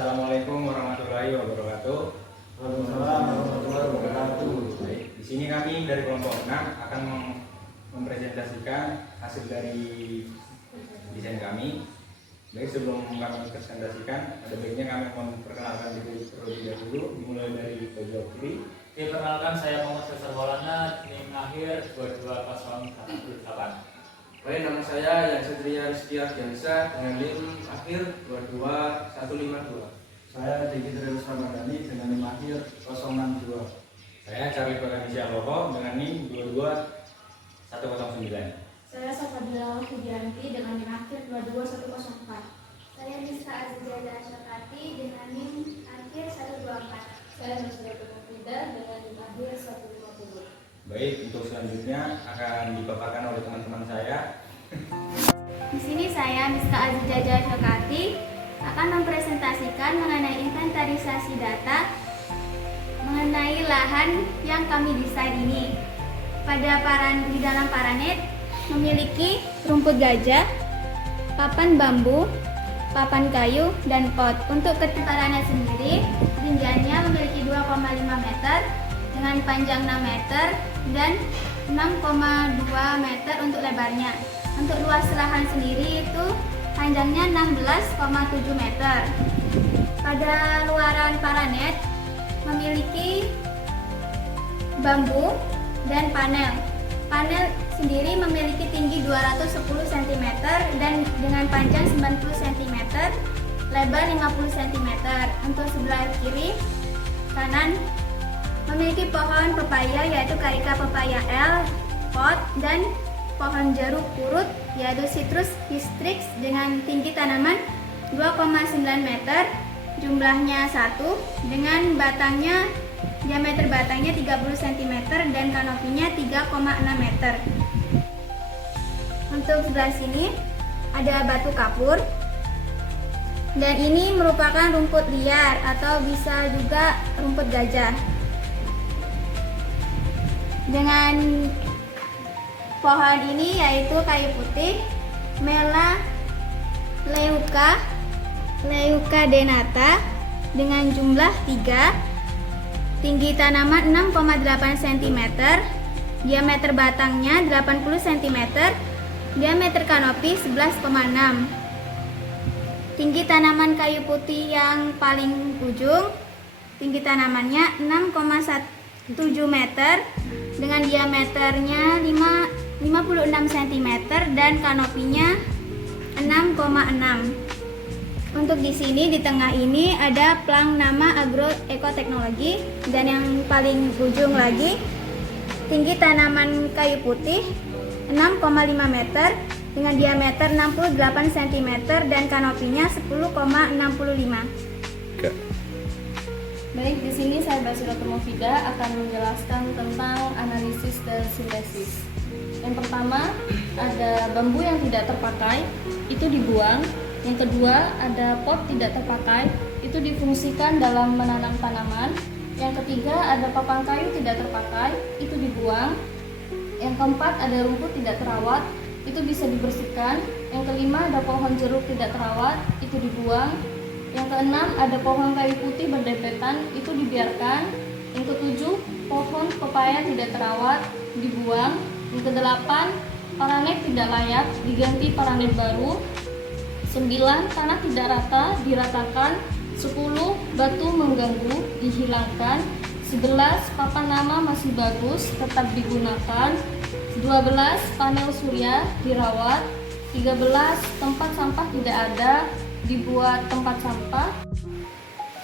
Assalamualaikum warahmatullahi wabarakatuh. Waalaikumsalam warahmatullahi wabarakatuh. Baik, di sini kami dari kelompok 6 akan mempresentasikan hasil dari desain kami. Baik, sebelum kami presentasikan, ada baiknya kami memperkenalkan diri terlebih dahulu, dimulai dari pojok kiri. Perkenalkan, saya Muhammad Cesar Maulana, NIM akhir 22018. Baik, nama saya Yan Satria Rizky Ardiansyah dengan NIM akhir 22152. Saya Diki Terus Ramadhani dengan NIM akhir 062. Saya Charlie Paganisya Loko dengan NIM 22109. Saya Safadila Fudianti dengan NIM akhir 22104. Saya Nisa Azizah Syakati dengan NIM akhir 124. Saya Nusratul Mufida dengan NIM akhir 150. Baik, untuk selanjutnya akan dipaparkan oleh teman-teman saya. Di sini saya Miska Azizah Syakati akan mempresentasikan mengenai inventarisasi data mengenai lahan yang kami desain ini. Di dalam paranet memiliki rumput gajah, papan bambu, papan kayu, dan pot. Untuk ketebalannya sendiri, jenjangnya memiliki 2,5 meter dengan panjang 6 meter dan 6,2 meter untuk lebarnya. Untuk luas lahan sendiri itu panjangnya 16,7 meter. Pada luaran paranet memiliki bambu dan panel. Panel sendiri memiliki tinggi 210 cm dan dengan panjang 90 cm, lebar 50 cm. Untuk sebelah kiri kanan memiliki pohon pepaya yaitu Carica pepaya L, pot, dan pohon jeruk purut yaitu Citrus hystrix dengan tinggi tanaman 2,9 meter, jumlahnya 1 dengan diameter batangnya 30 cm dan kanopinya 3,6 meter. Untuk sebelah sini ada batu kapur, dan ini merupakan rumput liar atau bisa juga rumput gajah. Dengan pohon ini yaitu kayu putih Melaleuca denata dengan jumlah 3, tinggi tanaman 6,8 cm, diameter batangnya 80 cm, diameter kanopi 11,6. Tinggi tanaman kayu putih yang paling ujung, tinggi tanamannya 6,7 meter dengan diameternya 56 cm dan kanopinya 6,6. Untuk di sini di tengah ini ada plang nama agroekoteknologi, dan yang paling ujung lagi tinggi tanaman kayu putih 6,5 meter dengan diameter 68 cm dan kanopinya 10,65. Baik, di sini saya Basiratul Mufida akan menjelaskan tentang analisis dan sintesis. Yang pertama, ada bambu yang tidak terpakai, itu dibuang. Yang kedua, ada pot tidak terpakai, itu difungsikan dalam menanam tanaman. Yang ketiga, ada papan kayu tidak terpakai, itu dibuang. Yang keempat, ada rumput tidak terawat, itu bisa dibersihkan. Yang kelima, ada pohon jeruk tidak terawat, itu dibuang. Yang keenam, ada pohon kayu putih berdempetan, itu dibiarkan. Yang ketujuh, pohon pepaya tidak terawat, dibuang. Yang kedelapan, paranet tidak layak, diganti paranet baru. 9, tanah tidak rata, diratakan. 10, batu mengganggu, dihilangkan. 11, papan nama masih bagus, tetap digunakan. 12, panel surya, dirawat. 13, tempat sampah tidak ada, dibuat tempat sampah.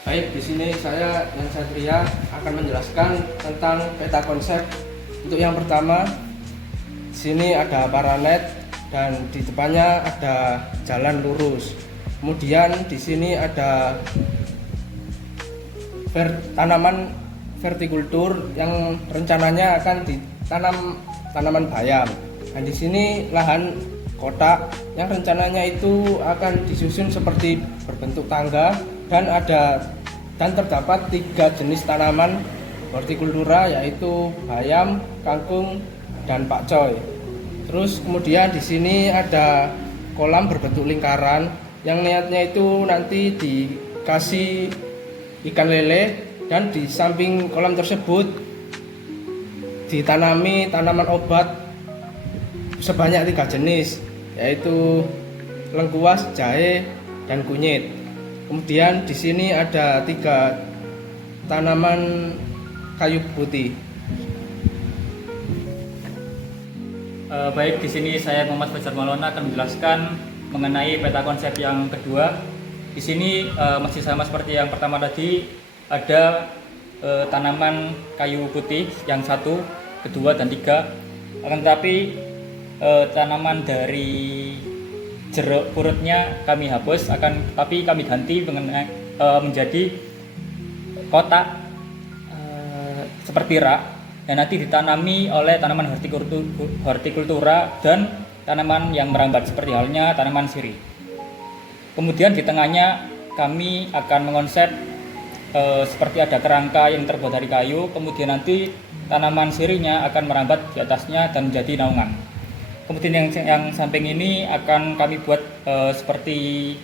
Baik, di sini saya Yan Satria akan menjelaskan tentang peta konsep. Untuk yang pertama, di sini ada paranet dan di depannya ada jalan lurus. Kemudian di sini ada tanaman vertikultur yang rencananya akan ditanam tanaman bayam. Dan di sini lahan kotak yang rencananya itu akan disusun seperti berbentuk tangga, dan terdapat 3 jenis tanaman hortikultura yaitu bayam, kangkung, dan pakcoy. Terus kemudian di sini ada kolam berbentuk lingkaran yang niatnya itu nanti kasih ikan lele, dan di samping kolam tersebut ditanami tanaman obat sebanyak 3 jenis, yaitu lengkuas, jahe, dan kunyit. Kemudian di sini ada 3 tanaman kayu putih. Baik, di sini saya Muhammad Fajar Maulana akan menjelaskan mengenai peta konsep yang kedua. Di sini masih sama seperti yang pertama tadi, ada tanaman kayu putih yang 1, kedua, dan 3. Akan tetapi tanaman dari jeruk purutnya kami hapus, tapi kami ganti menjadi kotak seperti rak, dan nanti ditanami oleh tanaman hortikultura dan tanaman yang merambat seperti halnya tanaman sirih. Kemudian di tengahnya kami akan mengonsep seperti ada kerangka yang terbuat dari kayu, kemudian nanti tanaman sirihnya akan merambat di atasnya dan menjadi naungan. Kemudian yang samping ini akan kami buat seperti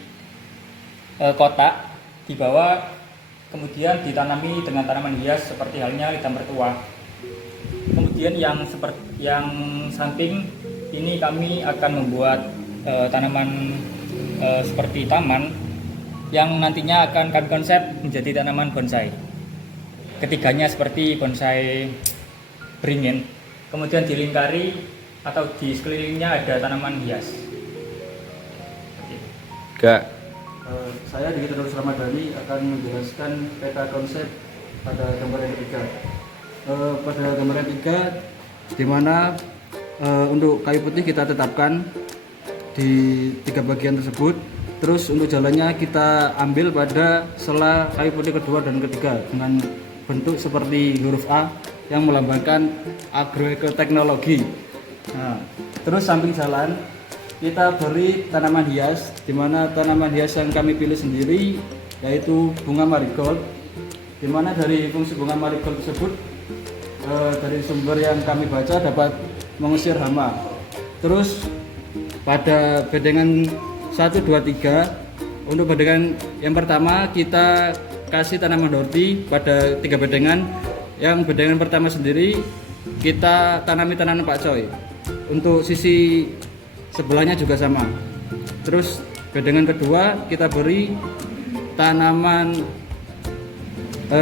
kotak di bawah, kemudian ditanami dengan tanaman hias seperti halnya lidah mertua. Kemudian yang samping ini kami akan membuat tanaman seperti taman yang nantinya akan kami konsep menjadi tanaman bonsai. Ketiganya seperti bonsai beringin. Kemudian dilingkari atau di sekelilingnya ada tanaman hias. Gak. Saya Diki Terus Ramadhani akan menjelaskan peta konsep pada gambar yang ketiga. Pada gambar yang ketiga, di mana untuk kayu putih kita tetapkan di 3 bagian tersebut. Terus untuk jalannya kita ambil pada sela kayu putih kedua dan ketiga dengan bentuk seperti huruf A yang melambangkan agroekoteknologi. Nah, terus samping jalan kita beri tanaman hias, di mana tanaman hias yang kami pilih sendiri yaitu bunga marigold, di mana dari fungsi bunga marigold tersebut dari sumber yang kami baca dapat mengusir hama. Terus pada bedengan 1, 2, 3, untuk bedengan yang pertama kita kasih tanaman horti pada 3 bedengan. Yang bedengan pertama sendiri kita tanami tanaman pakcoy. Untuk sisi sebelahnya juga sama. Terus bedengan kedua kita beri tanaman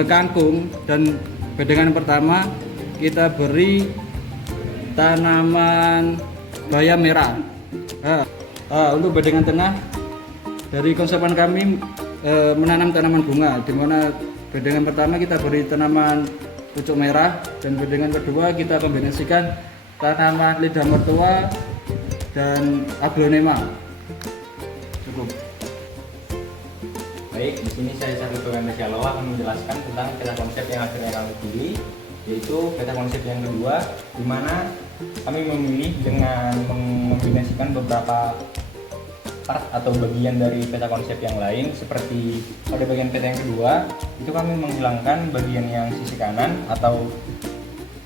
kangkung, dan bedengan pertama kita beri tanaman bayam merah. Untuk bedengan tengah dari konsepan kami menanam tanaman bunga, di mana bedengan pertama kita beri tanaman pucuk merah, dan bedengan kedua kita kombinasikan tanaman lidah mertua dan aglonema. Cukup. Baik, di sini saya Satu Peganda Syalowa akan menjelaskan tentang peta konsep yang akhirnya kami pilih, yaitu peta konsep yang kedua, di mana kami memilih dengan mengombinasikan beberapa part atau bagian dari peta konsep yang lain. Seperti pada bagian peta yang kedua, itu kami menghilangkan bagian yang sisi kanan atau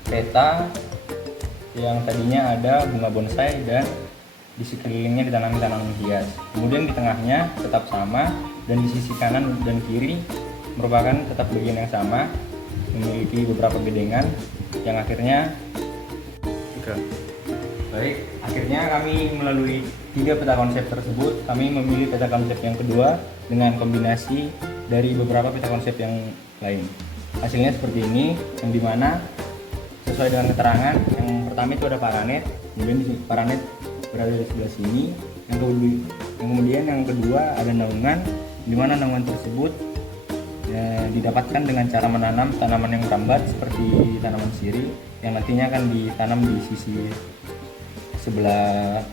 peta yang tadinya ada bunga bonsai dan di sekelilingnya ditanami tanaman hias. Kemudian di tengahnya tetap sama, dan di sisi kanan dan kiri merupakan tetap bagian yang sama, memiliki beberapa bedengan yang akhirnya 3. Baik, akhirnya kami melalui 3 peta konsep tersebut, kami memilih peta konsep yang kedua dengan kombinasi dari beberapa peta konsep yang lain. Hasilnya seperti ini, yang dimana sesuai dengan keterangan, yang pertama itu ada paranet, kemudian di paranet berada di sebelah sini, yang kemudian yang kedua ada naungan, di mana naungan tersebut didapatkan dengan cara menanam tanaman yang merambat seperti tanaman sirih yang nantinya akan ditanam di sisi sebelah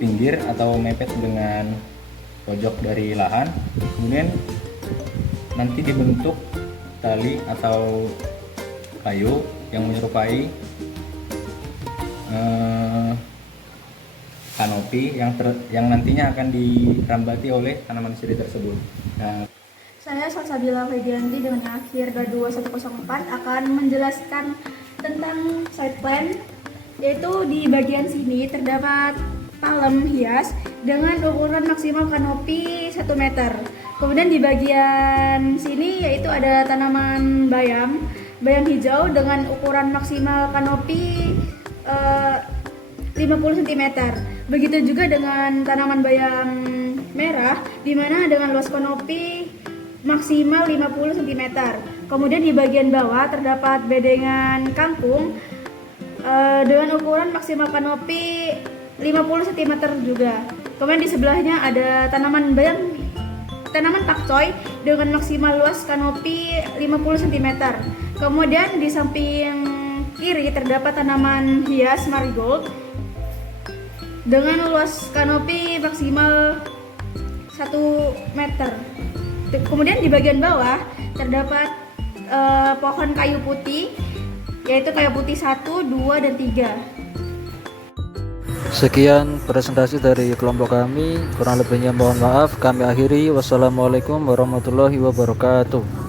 pinggir atau mepet dengan pojok dari lahan. Kemudian nanti dibentuk tali atau kayu yang menyerupai kanopi yang nantinya akan dirambati oleh tanaman sirih tersebut. Nah, saya Salsabila Fedianti dengan akhir 22104 akan menjelaskan tentang side plan, yaitu di bagian sini terdapat palem hias dengan ukuran maksimal kanopi 1 meter. Kemudian di bagian sini yaitu ada tanaman bayam hijau dengan ukuran maksimal kanopi 50 cm. Begitu juga dengan tanaman bayam merah di mana dengan luas kanopi maksimal 50 cm. Kemudian di bagian bawah terdapat bedengan kangkung dengan ukuran maksimal kanopi 50 cm juga. Kemudian di sebelahnya ada tanaman pakcoy dengan maksimal luas kanopi 50 cm. Kemudian di samping kiri terdapat tanaman hias marigold dengan luas kanopi maksimal 1 meter. Kemudian di bagian bawah terdapat pohon kayu putih, yaitu kayu putih 1, 2, dan 3. Sekian presentasi dari kelompok kami, kurang lebihnya mohon maaf. Kami akhiri. Wassalamualaikum warahmatullahi wabarakatuh.